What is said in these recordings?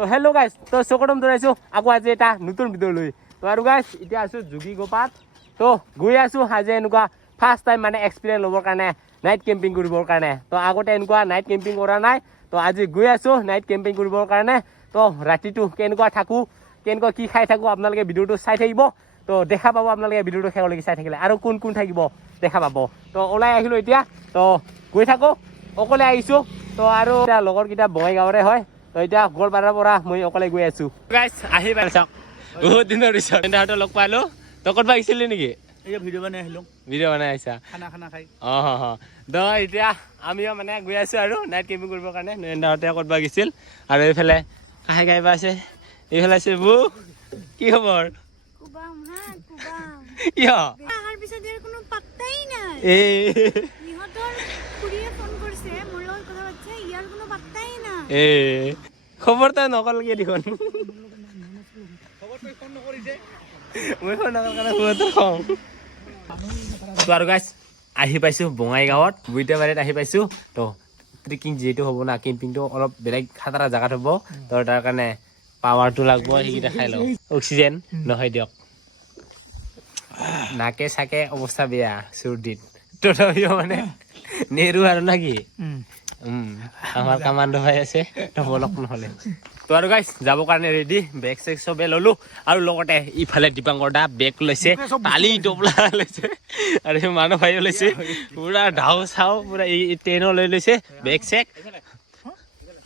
তো hello' guys তো চকদম দৌৰাইছোঁ আকৌ আজি এটা নতুন ভিডিঅ' লৈ তো আৰু গাইজ এতিয়া আছোঁ যোগীঘোপাত তো গৈ আছোঁ আজি এনেকুৱা ফাৰ্ষ্ট টাইম মানে এক্সপিৰিয়েঞ্চ ল'বৰ কাৰণে নাইট কেম্পিং কৰিবৰ কাৰণে তো আগতে এনেকুৱা নাইট কেম্পিং কৰা নাই তো আজি গৈ আছোঁ নাইট কেম্পিং কৰিবৰ কাৰণে তো ৰাতিটো কেনেকুৱা থাকোঁ কেনেকুৱা কি খাই থাকোঁ আপোনালোকে ভিডিঅ'টো চাই থাকিব তো দেখা পাব আপোনালোকে ভিডিঅ'টো শেষলৈকে চাই থাকিলে আৰু কোন কোন থাকিব দেখা পাব তো ওলাই আহিলোঁ এতিয়া তো গৈ থাকোঁ অকলে আহিছোঁ তো আৰু এতিয়া লগৰকেইটা বঙাইগাঁৱৰে হয় তো এতিয়া গোৱালপাৰাৰ পৰা মই অকলে গৈ আছোঁ গাইজ আহি পাই চাওক বহুত দিনৰ পিছত সিহঁতক লগ পালোঁ তই ক'ত আহিছিলি নেকি ভিডিঅ' বনাই আহিলোঁ ভিডিঅ' বনাই আহিছা খানা খাই তো এতিয়া আমিও মানে গৈ আছোঁ আৰু নাইট কেম্পিং কৰিবৰ কাৰণে নৰেন্দ্ৰহঁতে ক'ত গৈছিল আৰু এইফালে কাহে গাই আছে এইফালে আছে বু কি খবৰ কিয় খবৰ তই নকলগে দেখোন মই ফোন নকৰ কাৰণে সিহঁতৰ খং তো আৰু গাইজ আহি পাইছোঁ বঙাইগাঁৱত বুইটাবাৰীত আহি পাইছোঁ তো ট্ৰেকিং যিহেতু হ'ব না কেম্পিংটো অলপ বেলেগ খাতৰা জেগাত হ'ব তো তাৰ কাৰণে পাৱাৰটো লাগব সেইকেইটা খাই লওঁ অক্সিজেন নহয় দিয়ক নাকে চাকে অৱস্থা বেয়া চৰ্দিত তথাপিও মানে নেৰু আৰু না কি আমাৰ কামাণ্ড ভাই আছে বলক নহ'লে তো আৰু গাইজ যাবৰ কাৰণে ৰেডি বেগ চেগ চবে ল'লোঁ আৰু লগতে ইফালে দীপাংকৰ দা বেগ লৈছে টালি টোপলা লৈছে আৰু মানুহ ভাইও লৈছে পুৰা ঢাও চাও পুৰা এই ট্ৰেইনো লৈ লৈছে বেগ চেগ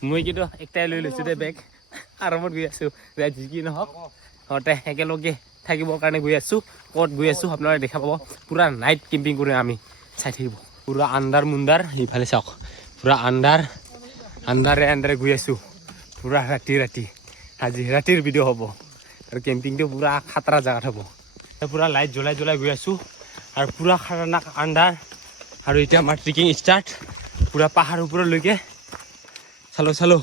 মই কিন্তু একটাই লৈ লৈছোঁ দে বেগ আৰামত গৈ আছোঁ যি কি নহওক সিহঁতে একেলগে থাকিবৰ কাৰণে গৈ আছোঁ ক'ত গৈ আছোঁ আপোনালোকে দেখা পাব পুৰা নাইট কেম্পিং কৰি আমি চাই থাকিব পুৰা আন্ধাৰ মুন্দাৰ ইফালে চাওক পুৰা আন্ধাৰে গৈ আছোঁ পুৰা ৰাতি আজি ৰাতিৰ ভিডিঅ' হ'ব আৰু কেম্পিংটো পুৰা খাতৰা জেগাত হ'ব পুৰা লাইট জ্বলাই গৈ আছোঁ আৰু পুৰা খাতৰনাক আন্ধাৰ আৰু এতিয়া আমাৰ ট্ৰেকিং ষ্টাৰ্ট পুৰা পাহাৰ ওপৰলৈকে চালো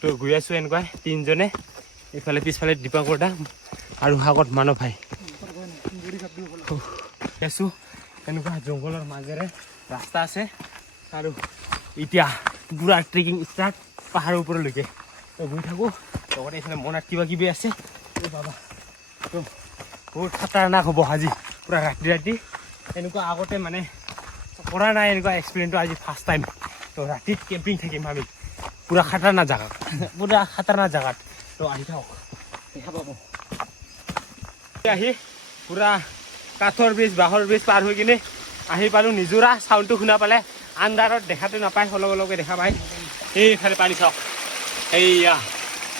তো গৈ আছোঁ এনেকুৱাই তিনিজনে এইফালে পিছফালে দীপাংকৰ দা আৰু আগত মানৱ ভাই আছোঁ এনেকুৱা জংঘলৰ মাজেৰে ৰাস্তা আছে আৰু এতিয়া পুৰা ট্ৰেকিং ষ্টাৰ্ট পাহাৰৰ ওপৰলৈকে তো গৈ থাকোঁ লগতে এইফালে মনত কিবা কিবি আছে বাবা তো বহুত খাতাৰনাক হ'ব আজি পুৰা ৰাতি এনেকুৱা আগতে মানে কৰা নাই এনেকুৱা এক্সপিৰিয়েঞ্চটো আজি ফাৰ্ষ্ট টাইম তো ৰাতিত কেম্পিং থাকিম আমি পুৰা খাতাৰনাক জেগাত তো আহি থাকক দেখা পাব আহি পুৰা কাঠৰ ব্ৰিজ বাঁহৰ ব্ৰিজ পাৰ হৈ কিনে আহি পালোঁ নিজৰা চাউণ্ডটো শুনা পালে আন্ধাৰত দেখাটো নাপায় অলগে দেখা পায় এইফালে পানী চাওক এইয়া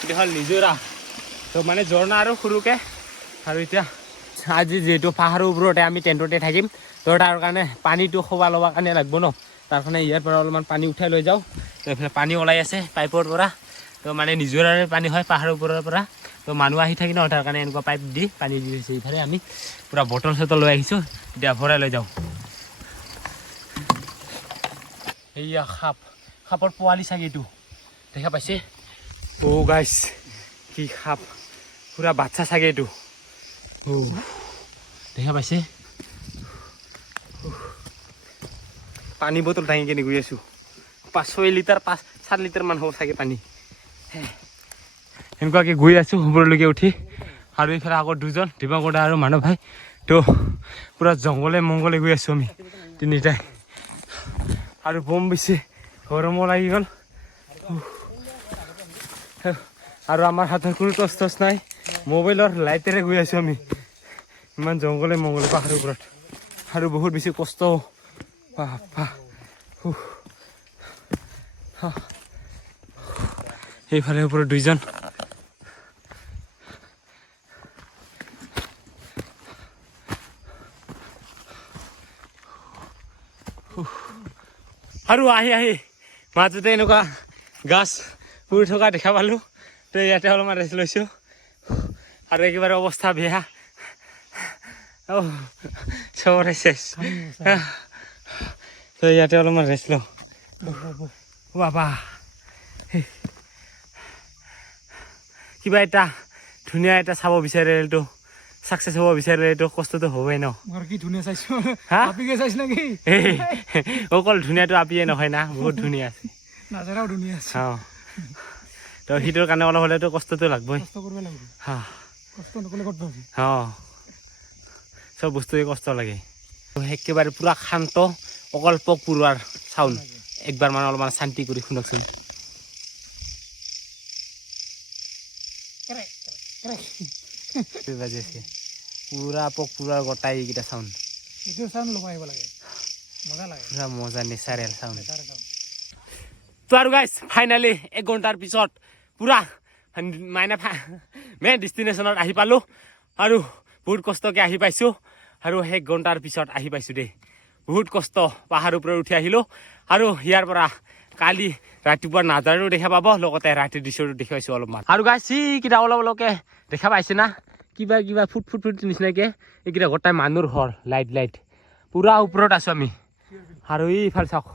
এইটো হ'ল নিজৰা তো মানে ঝৰ্ণা আৰু সৰুকৈ আৰু এতিয়া আজি যিহেতু পাহাৰৰ ওপৰতে আমি টেণ্টতে থাকিম তো তাৰ কাৰণে পানীটো খোৱা ল'বৰ কাৰণে লাগিব ন তাৰ কাৰণে ইয়াৰ পৰা অলপমান পানী উঠাই লৈ যাওঁ তো এইফালে পানী ওলাই আছে পাইপৰ পৰা তো মানে নিজৰাৰে পানী হয় পাহাৰৰ ওপৰৰ পৰা তো মানুহ আহি থাকি ন তাৰ কাৰণে এনেকুৱা পাইপ দি পানী দি আছে ইফালে আমি পুৰা বটল চটল লৈ আহিছোঁ এতিয়া ভৰাই লৈ যাওঁ এইয়া সাপৰ পোৱালি চাগে এইটো দেখা পাইছে গাইছ কি সাপ পুৰা বাচ্চা চাগে এইটো দেখা পাইছে পানী বটল দাঙি কিনে গৈ আছোঁ 5-6 লিটাৰ 5-7 লিটাৰ মান হ'ব চাগে পানী এনেকুৱাকৈ গৈ আছোঁ ওপৰলৈকে উঠি আৰু এইফালে আগত দুজন দীপাংকৰ দা আৰু মানৱ ভাই তো পুৰা জংঘলে গৈ আছোঁ আমি তিনিটাই আৰু বম বেছি গৰমো লাগি গ'ল আৰু আমাৰ হাতৰ কোনো টচ নাই মোবাইলৰ লাইটেৰে গৈ আছোঁ আমি ইমান জংঘলে পাহাৰৰ ওপৰত আৰু বহুত বেছি কষ্ট সেইফালে ওপৰত দুইজন আৰু আহি মাজতে এনেকুৱা গাছ পুৰি থকা দেখা পালোঁ তো ইয়াতে অলপমান ৰেষ্ট লৈছোঁ আৰু একেবাৰে অৱস্থা বেয়া চবৰে চেচ তো ইয়াতে অলপমান ৰেষ্ট লওঁ বাবা কিবা এটা ধুনীয়া এটা চাব বিচাৰে এইটো সাকসেস হ'ব বিচাৰিলে এইটো কষ্টটো হ'বই ন কি ধুনীয়া চাইছো আপিকে চাইছ নেকি অকল ধুনীয়াটো আপিয়ে নহয় না বহুত ধুনীয়া আছে নাজাৰাও ধুনীয়া আছে তো সিটোৰ কাৰণে অলপ হ'লেতো কষ্টটো লাগবই কষ্ট কৰিব লাগিব হা কষ্ট নকৰিলে ক'ত পাবি অঁ চব বস্তুৱে কষ্ট লাগে একেবাৰে পুৰা শান্ত অকল পোক পৰুৱাৰ চাউল একবাৰ মানে অলপমান শান্তি কৰি শুনকচোন বাজি আছে পুৰা পোক পৰুৱাৰ গোটাই এইকেইটা চাউণ্ড এইটো চাউণ্ড ল'ব আহিব লাগে মজা লাগে পুৰা মজা নেচাৰেল চাউণ্ড নেচাৰেল চাউণ্ড তো আৰু গাইজ ফাইনেলি 1 ঘণ্টাৰ পিছত পুৰা মানে মেইন ডেষ্টিনেশ্যনত আহি পালোঁ আৰু বহুত কষ্টকৈ আহি পাইছোঁ আৰু 1 ঘণ্টাৰ পিছত আহি পাইছোঁ দেই বহুত কষ্ট পাহাৰৰ ওপৰত উঠি আহিলোঁ আৰু ইয়াৰ পৰা কালি ৰাতিপুৱা নাজাৰো দেখা পাব লগতে ৰাতিৰ দৃশ্যটো দেখুৱাইছোঁ অলপমান আৰু গাইজ এইকেইটা অলপ অলপকৈ দেখা পাইছে না কিবা কিবা ফুট ফুট ফুট নিচিনাকৈ এইকেইটা গোটাই মানুহৰ ঘৰ লাইট লাইট পুৰা ওপৰত আছোঁ আমি আৰু এইফালে চাওক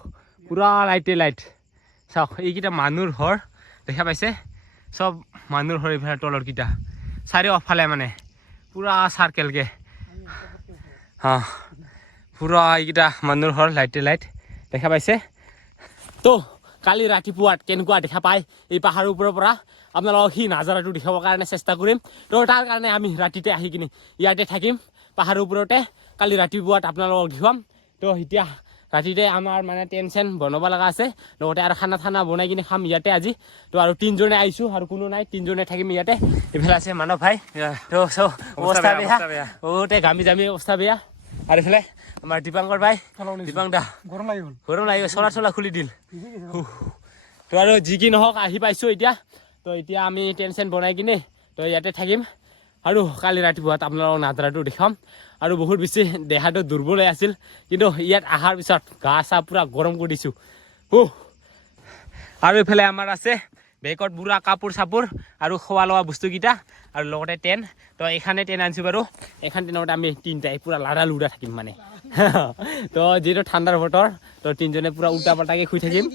পুৰা লাইটে লাইট চাওক এইকেইটা মানুহৰ ঘৰ দেখা পাইছে চব মানুহৰ ঘৰ এইফালে তলৰকেইটা চাৰিওফালে মানে পুৰা চাৰ্কেলকৈ হা পুৰা এইকেইটা মানুহৰ ঘৰ লাইটে লাইট দেখা পাইছে তো কালি ৰাতিপুৱাত কেনেকুৱা দেখা পায় এই পাহাৰৰ ওপৰৰ পৰা আপোনালোকক সেই নাজাৰাটো দেখাবৰ কাৰণে চেষ্টা কৰিম তো তাৰ কাৰণে আমি ৰাতিতে আহি কিনে ইয়াতে থাকিম পাহাৰৰ ওপৰতে কালি ৰাতিপুৱাত আপোনালোকক দেখুৱাম তো এতিয়া ৰাতিতে আমাৰ মানে টেনশ্যন বনাব লগা আছে লগতে আৰু খানা চানা বনাই কিনে খাম ইয়াতে আজি তো আৰু 3 জনে আহিছোঁ আৰু কোনো নাই 3 জনে থাকিম ইয়াতে এইফালে আছে মানৱ ভাই তো চব অৱস্থা বেয়া ওতে গামি জামি অৱস্থা বেয়া আৰু এইফালে আমাৰ দীপাংকৰ ভাই দীপাং দা গৰম লাগি গ'ল গৰম লাগিব চলা খুলি দিল তো আৰু যি কি নহওক আহি পাইছোঁ এতিয়া তো এতিয়া আমি টেনশ্যন বনাই কিনে তো ইয়াতে থাকিম আৰু কালি ৰাতিপুৱাত আপোনালোকক নাজাৰাটো দেখাম আৰু বহুত বেছি দেহাটো দুৰ্বল হৈ আছিল কিন্তু ইয়াত অহাৰ পিছত গা চা পুৰা গৰম কৰি দিছোঁ আৰু এইফালে আমাৰ আছে বেগত বুঢ়া কাপোৰ চাপোৰ আৰু খোৱা লোৱা বস্তুকেইটা আৰু লগতে টেন তো এইখানে টেন আনিছোঁ বাৰু এইখন টেনত আমি 3টাই পুৰা লাড়া লুড়া থাকিম মানে তো যিহেতু ঠাণ্ডাৰ বতৰ তো 3 জনে পুৰা উল্টা পাল্টাকৈ শুই থাকিম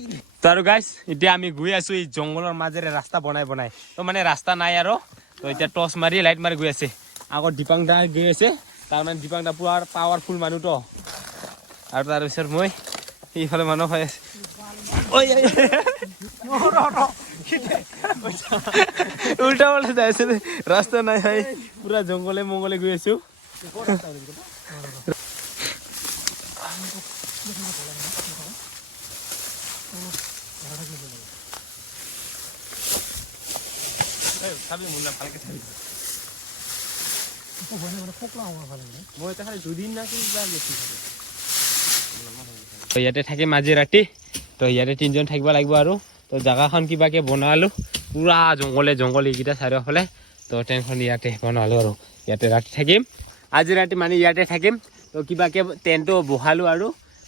তো আৰু গাইজ এতিয়া আমি গৈ আছোঁ এই জংঘলৰ মাজেৰে ৰাস্তা বনাই তো মানে ৰাস্তা নাই আৰু তো এতিয়া টৰ্চ মাৰি লাইট মাৰি গৈ আছে আগত দীপাং দা গৈ আছে তাৰমানে দীপাং দা পুৰা পাৱাৰফুল মানুহতো আৰু তাৰপিছত মই এইফালে মানুহ হৈ আছে উল্টা পাল্টা যাই আছে ৰাস্তা নাই ভাই পুৰা জংঘলে মংগলে গৈ আছোঁ ইয়াতে থাকিম আজি ৰাতি তো ইয়াতে 3 জন থাকিব লাগিব আৰু তো জাগাখন কিবাকে বনালোঁ পুৰা জংঘলে এইকেইটা চাৰিওফালে তো ট্ৰেইনখন ইয়াতে বনালোঁ আৰু ইয়াতে ৰাতি থাকিম আজি ৰাতি মানে ইয়াতে থাকিম তো কিবাকে টেণ্টটো বহালোঁ আৰু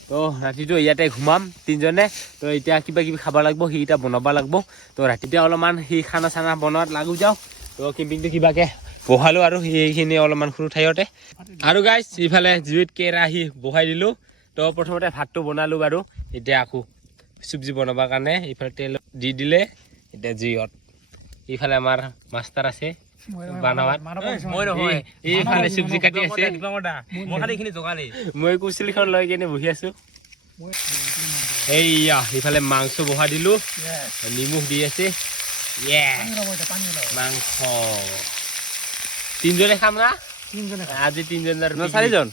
তো ৰাতিটো ইয়াতে ঘুমাম 3 জনে তো এতিয়া কিবা কিবি খাব লাগিব সেইকেইটা বনাব লাগিব তো ৰাতিতে অলপমান সেই খানা চানা বনোৱাত লাগি যাওঁ তো কেম্পিংটো কিবাকে বহালোঁ আৰু সেইখিনি অলপমান সৰু ঠাইতে আৰু গাইজ ইফালে জুইত কেৰাহী বহাই দিলোঁ তো প্ৰথমতে ভাতটো বনালোঁ বাৰু এতিয়া আকৌ চব্জি বনাবৰ কাৰণে ইফালে তেল দি দিলে এতিয়া জুইত ইফালে আমাৰ মাষ্টাৰ আছে এইফালে চব্জি কাটি আছে মই কুচিলিখন লৈ কিনে বহি আছোঁ এইয়া ইফালে মাংস বহা দিলোঁ নিমখ দি আছে মাংস 3 জনে খাম না আজি 3 জনৰ 4 জন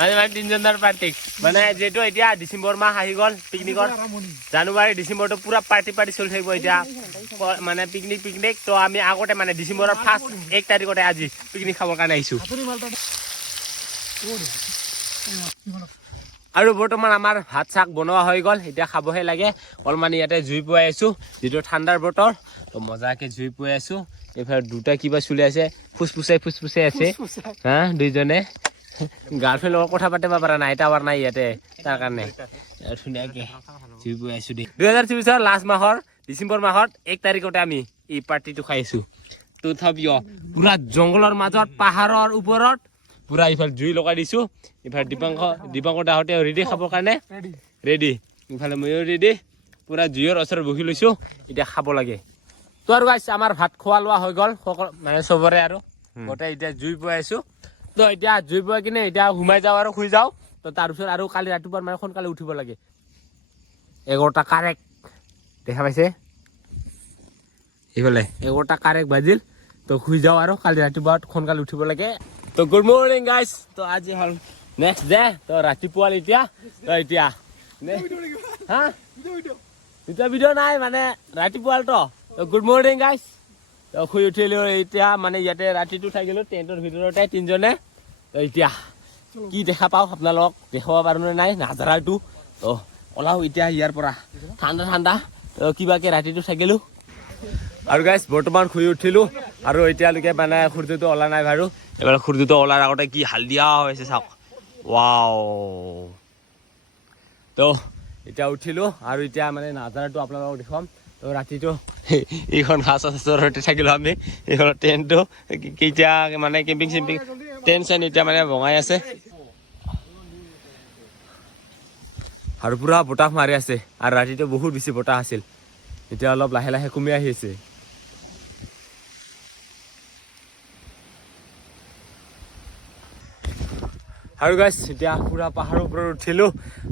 আজি মানে 3 জনৰ পাৰ্টি মানে যিহেতু এতিয়া ডিচেম্বৰ মাহ আহি গ'ল পিকনিকৰ জানুৱাৰী ডিচেম্বৰটো পুৰা পাৰ্টি চলি থাকিব এতিয়া মানে পিকনিক তো আমি আগতে মানে ডিচেম্বৰৰ ফাৰ্ষ্ট 1 তাৰিখতে আজি পিকনিক খাবৰ কাৰণে আহিছোঁ আৰু বৰ্তমান আমাৰ ভাত চাক বনোৱা হৈ গ'ল এতিয়া খাবহে লাগে অলপমান ইয়াতে জুই পুৱাই আছোঁ যিটো ঠাণ্ডাৰ বতৰ তো মজাকৈ জুই পুৱাই আছোঁ এইফালে দুটা কিবা চলি আছে ফুচফুচাই আছে হা 2 জনে গাৰ্লফ্ৰেণ্ড লগত কথা পাতিব পৰা নাই টাৱাৰ নাই ইয়াতে তাৰ কাৰণে ধুনীয়াকৈ জুই পুৱাই আছোঁ দেই 2024 লাষ্ট মাহৰ ডিচেম্বৰ মাহত 1 তাৰিখতে আমি এই পাৰ্টিটো খাই আছোঁ তথাপিও পুৰা জংঘলৰ মাজত পাহাৰৰ ওপৰত পুৰা ইফালে জুই লগাই দিছোঁ ইফালে দীপাংকৰ দাহঁতে ৰেডি খাবৰ কাৰণে ৰেডি ইফালে ময়ো ৰেডি পুৰা জুইৰ ওচৰত বহি লৈছোঁ এতিয়া খাব লাগে তো আৰু গাইছ আমাৰ ভাত খোৱা লোৱা হৈ গ'ল মানে চবৰে আৰু গোটেই এতিয়া জুই পুৱাই আছোঁ তো এতিয়া জুই পুৱাই কিনে এতিয়া সোমাই যাওঁ আৰু শুই যাওঁ তো তাৰপিছত আৰু কালি ৰাতিপুৱা মানে সোনকালে উঠিব লাগে 11টা কাৰেক্ট দেখা পাইছে এইফালে 11টা কাৰেক্ট বাজিল তো শুই যাওঁ আৰু কালি ৰাতিপুৱা সোনকালে উঠিব লাগে তো গুড মৰ্ণিং গাইজ তো আজি হ'ল নেক্সট ডে তো ৰাতিপুৱা এতিয়া তো এতিয়া হা এতিয়া ভিডিঅ' নাই মানে ৰাতিপুৱা তো গুড মৰ্ণিং গাইজ তো শুই উঠিলোঁ এতিয়া মানে ইয়াতে ৰাতিটো থাকিলোঁ টেণ্টৰ ভিতৰতে তিনিজনে তো এতিয়া কি দেখা পাওঁ আপোনালোকক দেখাব পাৰোঁনে নাই নাজাৰাটো তো ওলাও এতিয়া ইয়াৰ পৰা ঠাণ্ডা ঠাণ্ডা তো কিবাকে ৰাতিটো থাকিলোঁ আৰু গাইজ বৰ্তমান শুই উঠিলোঁ আৰু এতিয়ালৈকে মানে সূৰ্যটো ওলা নাই বাৰু এবাৰ সূৰ্যটো ওলাৰ আগতে কি হালধীয়া হৈছে চাওক ৱাও তো এতিয়া উঠিলোঁ আৰু এতিয়া মানে নাজাৰাটো আপোনালোকক দেখুৱাম তো ৰাতিটো এইখন সাজতে থাকিলোঁ আমি এইখন টেণ্টটো কেতিয়া মানে কেম্পিং চেম্পিং টেণ্ট চেণ্ট এতিয়া মানে বঙাই আছে আৰু পুৰা বতাহ মাৰি আছে আৰু ৰাতিটো বহুত বেছি বতাহ আছিল এতিয়া অলপ লাহে লাহে কমি আহি আছে আৰু গাইজ এতিয়া পুৰা পাহাৰৰ ওপৰত উঠিলোঁ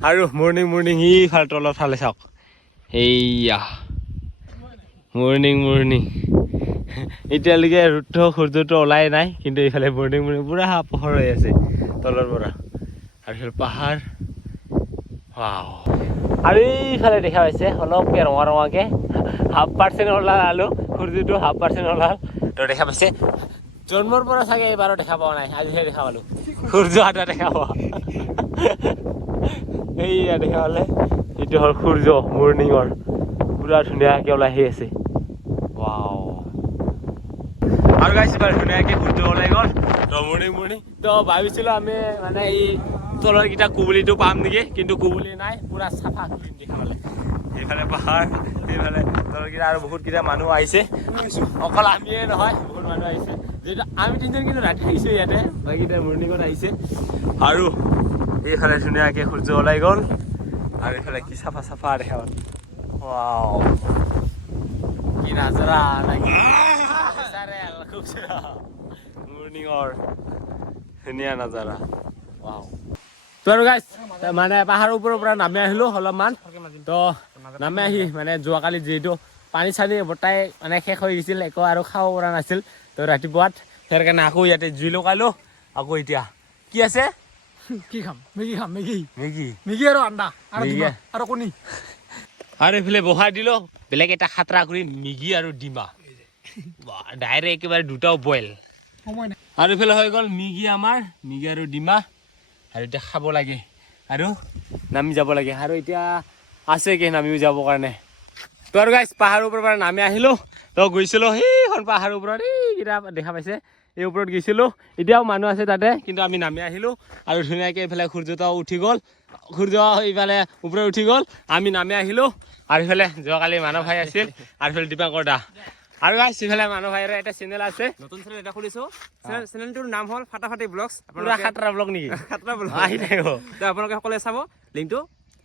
আৰু মৰ্ণিং ইফালে তলৰ ফালে চাওক এইয়া মৰ্ণিং এতিয়ালৈকে ৰ'দটো সূৰ্যটো ওলাই নাই কিন্তু এইফালে মৰ্ণিং পুৰা পোহৰ হৈ আছে তলৰ পৰা আৰু এইফালে পাহাৰ আৰু এইফালে দেখা পাইছে অলপকে ৰঙা ৰঙাকে 0.5% ওলাল সূৰ্যটো 0.5% ওলাল তো দেখা পাইছে জন্মৰ পৰা চাগে এইবাৰো দেখা পোৱা নাই আজিহে দেখা পালোঁ সূৰ্য এটা দেখা পোৱা এইয়া দেখা পালে এইটো হ'ল সূৰ্য মৰ্ণিঙৰ পুৰা ধুনীয়াকৈ ওলাই আহি আছে ৱাও আৰু গাইছ এবাৰ ধুনীয়াকৈ সূৰ্য ওলাই গ'ল তো মৰ্ণিং তো ভাবিছিলোঁ আমি মানে এই তলৰ কেইটা কুবুলিটো পাম নেকি কিন্তু কুবুলি নাই পুৰা চাফা ক্লিন দেখা পালে এইফালে পাহাৰ এইফালে তলৰকেইটা আৰু বহুতকেইটা মানুহ আহিছে অকল আমিয়ে নহয় বহুত মানুহ আহিছে যিহেতু আমি তিনিজন কিন্তু ৰাতি আহিছোঁ ইয়াতে বাকীকেইটা মৰ্ণিঙত আহিছে আৰু এইফালে ধুনীয়াকৈ সূৰ্য ওলাই গ'ল আৰু এইফালে কি চাফা দেখা পালে ৱাও কি নাজাৰা লাগি মৰ্ণিঙৰ ধুনীয়া নাজাৰা ৱাও তো আৰু গাইজ মানে পাহাৰৰ ওপৰৰ পৰা নামি আহিলোঁ অলপমান তো নামি আহি মানে যোৱাকালি যিহেতু পানী চানী বৰ্তাই মানে শেষ হৈ গৈছিল একো আৰু খাব পৰা নাছিল তো ৰাতিপুৱাত সেই কাৰণে আকৌ ইয়াতে জুই লগালোঁ আকৌ এতিয়া কি আছে কি খাম মেগী খাম মেগী আৰু আণ্ডা আৰু কণী আৰু এইফালে বহাই দিলোঁ বেলেগ এটা খাতৰা কৰি মেগী আৰু ডিমা ডাইৰেক্ট একেবাৰে দুটাও বইল আৰু এইফালে হৈ গ'ল মেগী আমাৰ মেগী আৰু ডিমা আৰু এতিয়া খাব লাগে আৰু নামি যাব লাগে আৰু এতিয়া আছে কি নামিও যাবৰ কাৰণে তো আৰু গাইজ পাহাৰৰ ওপৰৰ পৰা নামি আহিলোঁ তো গৈছিলোঁ সেইখন পাহাৰৰ ওপৰত এইকেইটা দেখা পাইছে এই ওপৰত গৈছিলোঁ এতিয়াও মানুহ আছে তাতে কিন্তু আমি নামি আহিলোঁ আৰু ধুনীয়াকৈ এইফালে সূৰ্যটাও উঠি গ'ল সূৰ্য এইফালে ওপৰত উঠি গ'ল আমি নামি আহিলোঁ আৰু এইফালে যোৱাকালি মানৱ ভাই আছিল আৰু এইফালে দীপাংকৰ দা আৰু গাইজ এইফালে মানৱ ভাইৰ এটা চেনেল আছে নতুন চেনেল এটা খুলিছোঁ চেনেলটোৰ নাম হ'ল ফাটাফাটি ব্লগছ পুৰা খাতৰা ব্লগ নেকি খাতৰা ব্লগ আহি থাকিব আপোনালোকে সকলোৱে চাব লিংকটো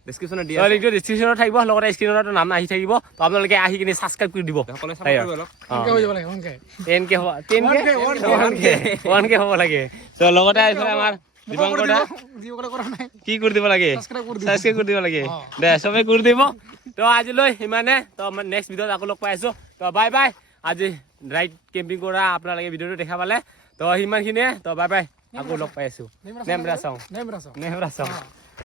ডেছক্ৰিপশ্যনত দিয়া লিংকটো ডিছক্ৰিপশ্যনত থাকিব লগতে স্ক্ৰীণতো নাম আহি থাকিব তো আপোনালোকে আহি কিনে ছাবস্ক্ৰাইব কৰি দিব সকলোৱে চাব পাৰিব অলপ হৈ যাব লাগে 1K হ'ব লাগে তো লগতে এইফালে আমাৰ দীপাংকৰ দা যিসকলে কৰা নাই কি কৰি দিব লাগে ছাবস্ক্ৰাইব কৰি দিব লাগে দে চবে কৰি দিব তো আজিলৈ সিমানে তো নেক্সট ভিডিঅ'ত আকৌ লগ পাই আছোঁ তো বাই বাই আজি ৰাইড কেম্পিং কৰা আপোনালোকে ভিডিঅ'টো দেখা পালে তো সিমানখিনিয়ে তো বাই বাই আকৌ লগ পাই আছোঁ নেমৰা চাওঁ